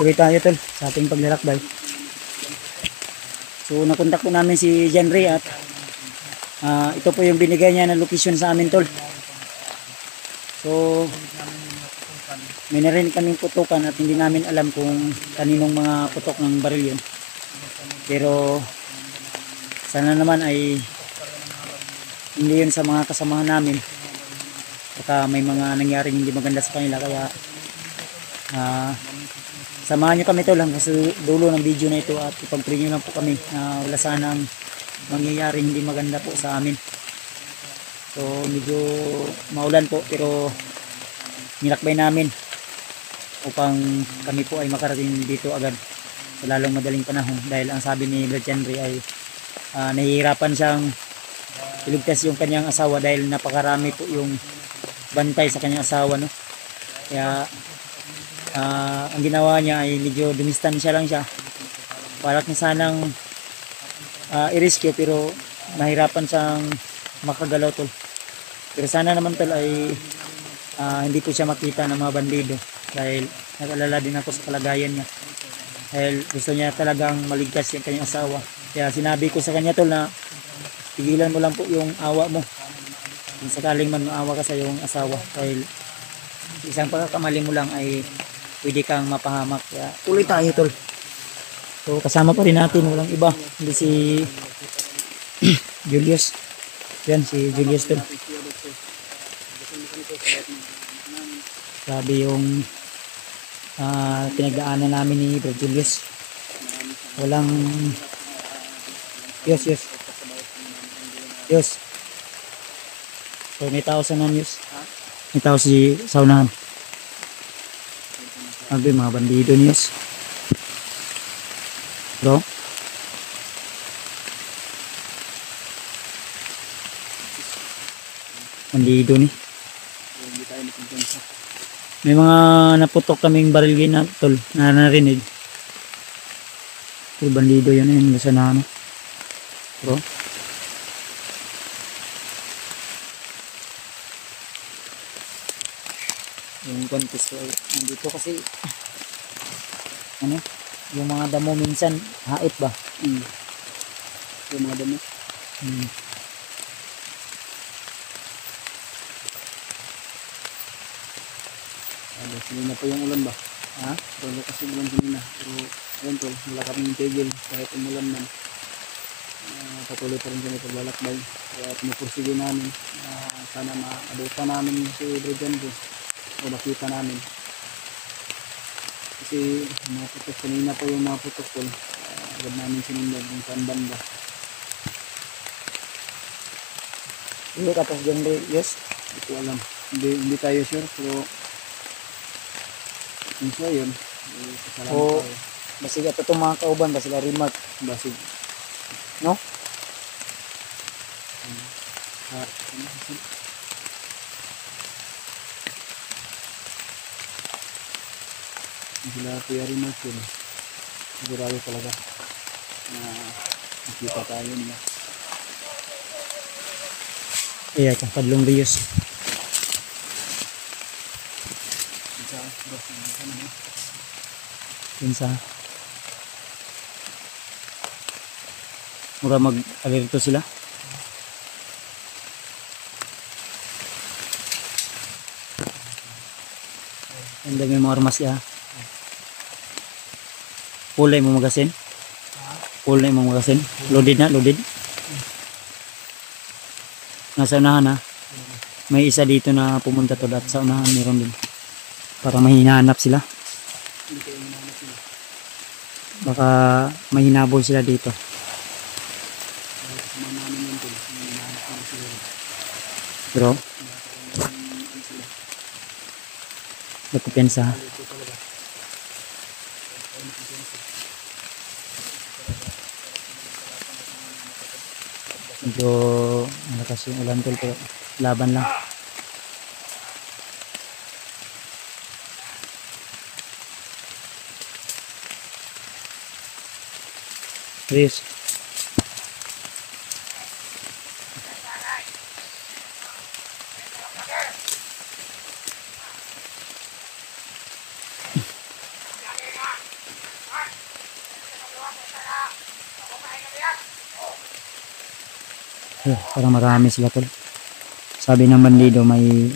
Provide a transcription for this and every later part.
Tuloy tayo tol sa ating paglalakbay. So nakontak po namin si John Ray at ito po yung binigay niya na location sa amin tol. So may narinig kaming putukan at hindi namin alam kung kaninong mga putok ng baril yun. Pero sana naman ay hindi yun sa mga kasamahan namin. Baka may mga nangyaring hindi maganda sa kanila, kaya samahan nyo kami tol hanggang sa dulo ng video na ito at ipag-pray nyo lang po kami na wala sanang mangyayaring hindi maganda po sa amin. So medyo maulan po pero nilakbay namin upang kami po ay makarating dito agad sa lalong madaling panahon, dahil ang sabi ni Brad Henry ay nahihirapan siyang iligtas yung kanyang asawa dahil napakarami po yung bantay sa kanyang asawa, no? Kaya ang ginawa niya ay medyo dumistansya lang siya para na sanang i-rescue, pero nahirapan siyang makagalaw tol. Pero sana naman tol ay hindi po siya makita ng mga bandido, dahil nag-alala din ako sa kalagayan niya, dahil gusto niya talagang maligtas yung kanyang asawa. Kaya sinabi ko sa kanya tol na tigilan mo lang po yung awa mo kung sakaling man maawa ka sa iyong asawa, dahil isang pagkakamali mo lang ay pwede kang mapahamak. Kaya tuloy tayo tol. So kasama pa rin natin, walang iba hindi si Julius. Yan si Julius tol. Sabi yung pinagdaanan namin ni Brad Julius, walang yes. So may tao sa news, may tao si saunahan. Sabi mga bandido news bro. Bandido ni. May mga naputok kaming baril na tol na narinig. So, bandido yun yun sa na ano bro. Yung contest ko ay nandito kasi ano, yung mga damo minsan hait ba? Yung mga damo Sinina pa yung ulan ba? Pero kasi ulan sinina. Pero ayun tol, wala kaming tigil kahit umulan man. Patuloy pa rin kami paglalakbay. Kaya pinupursige namin. Sana maabutan namin si Bridjan ko o makita namin. Kasi mga putok, kanina pa yung mga putok tol. Agad namin sinunod kung saan banda. Hindi tapos dyan yes. Hindi ko alam. Hindi tayo sure pero kung siya yun, kasalanan O tayo. basig ato itong mga kauban ba sila remark Basig. no? Sila Kuya Remark yun. Sigurado talaga na nakita tayo nila. Iya itong Padlong Rios. Pinsa mura mag-alerto sila. Ang dami mga armas ya. Full na yung magasin. Full na yung magasin. Loaded na, loaded. Nasa unahan na. May isa dito na pumunta to at sa unahan meron din. Para mahinahanap sila. Baka mahinabol sila dito. Bro. Nagkupensa. Medyo malakas yung ulan tol, pero laban lang. Rios. Parang marami sila tol. Sabi ng bandido may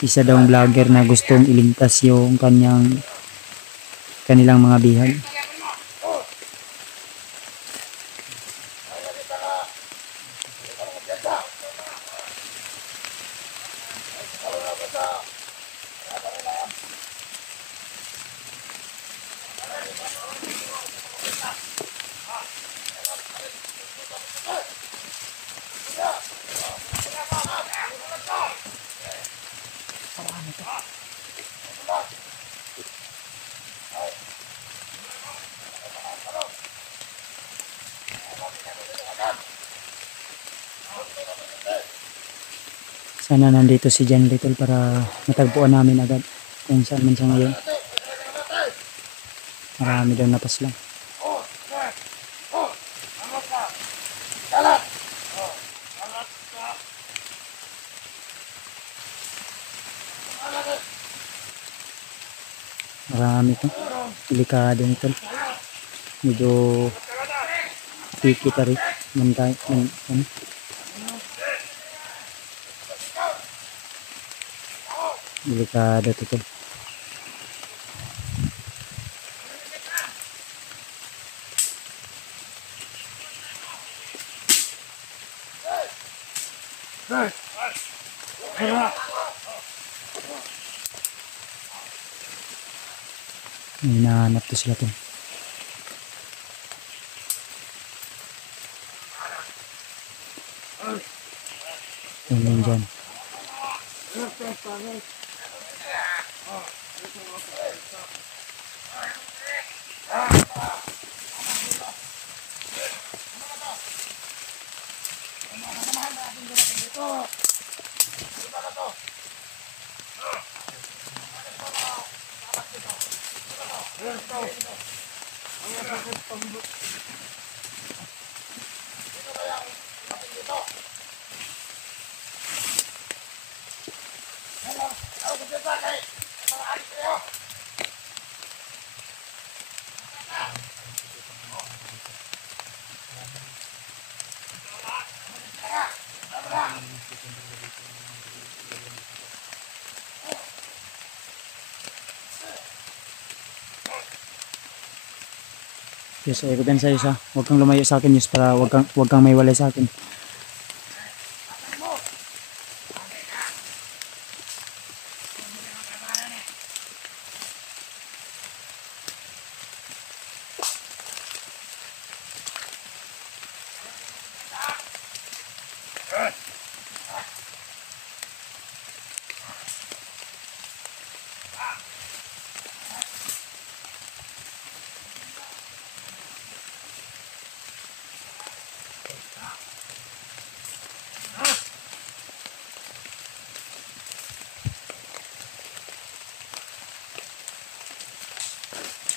isa daw vlogger na gustong iligtas yung kanilang mga bihag. Sana nandito si John Little para matagpuan namin agad kung saan man siya ngayon. Marami daw napaslang. Marami to. Delikado nito. Medyo tikita rin. Delikado to. May nahanap to sila to. Ayun dyan. Yes, ko din sa'yo sa huwag kang lumayo sa akin, Yus, para huwag kang may walay sa akin.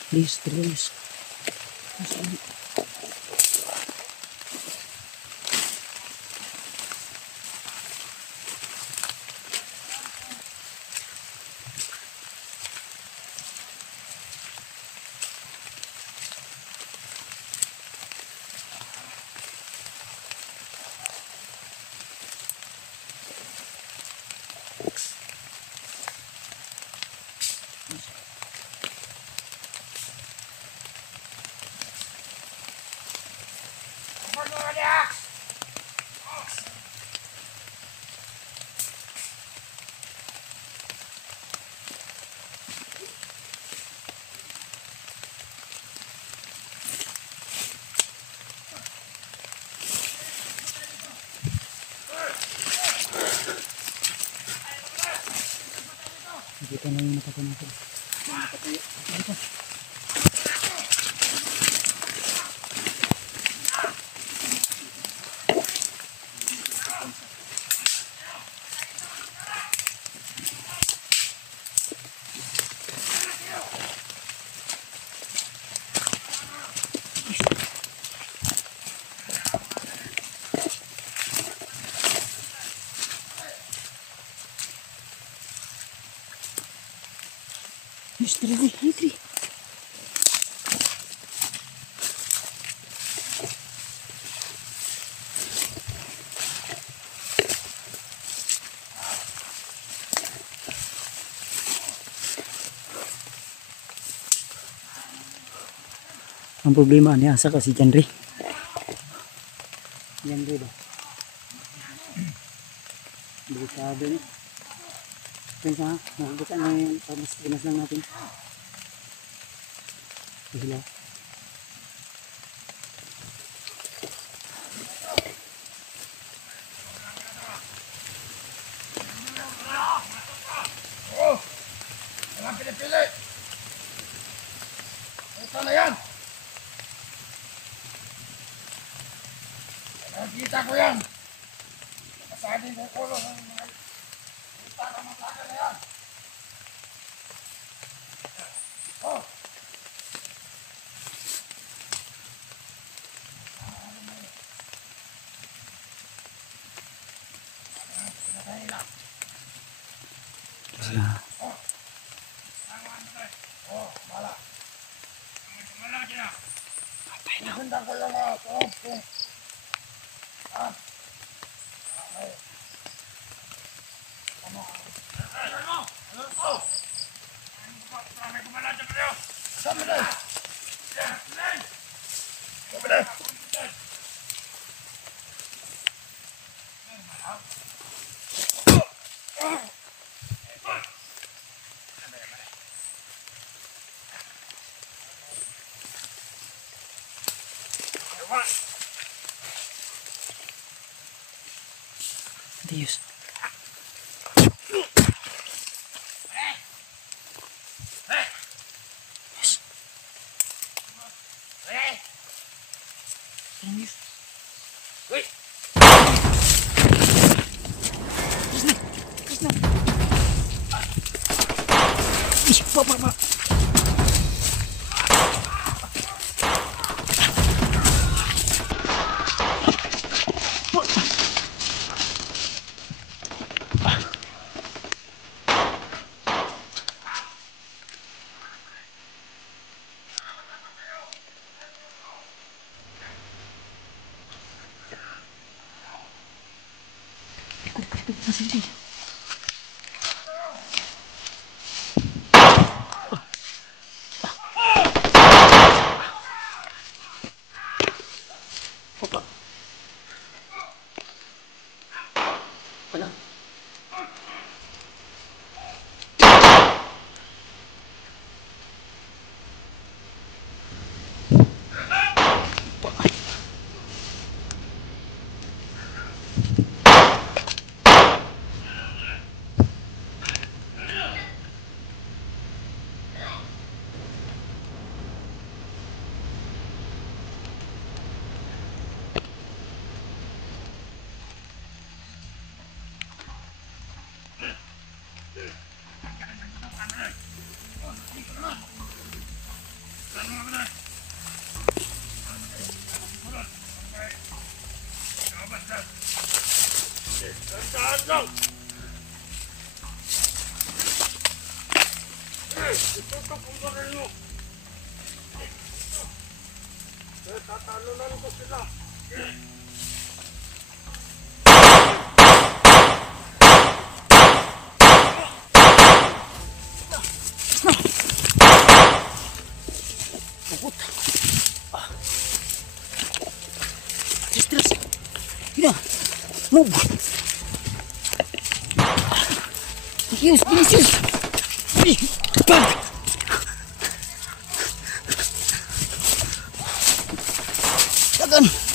Please, please. Nakita na yung nakita natin. Entry. Ang problema niya sa kasi Janre. Janre ba? Delikado niya. Pensa ha, nakagutan na yung pamas lang natin. Sila. Walang pinipili. Ito na yan. Nakikita ko yan. Masadin ko ulo ng mga kita ng mga taga na yan. Oh. Maganda ko yung mga kung Dios. Yes. Dios. Krishna. Ih, pa. Sini. Apa? Mana? Tatalunan ko sila. Pukot. Terus. Ina. Move. Vinicius. Bang. Tagan.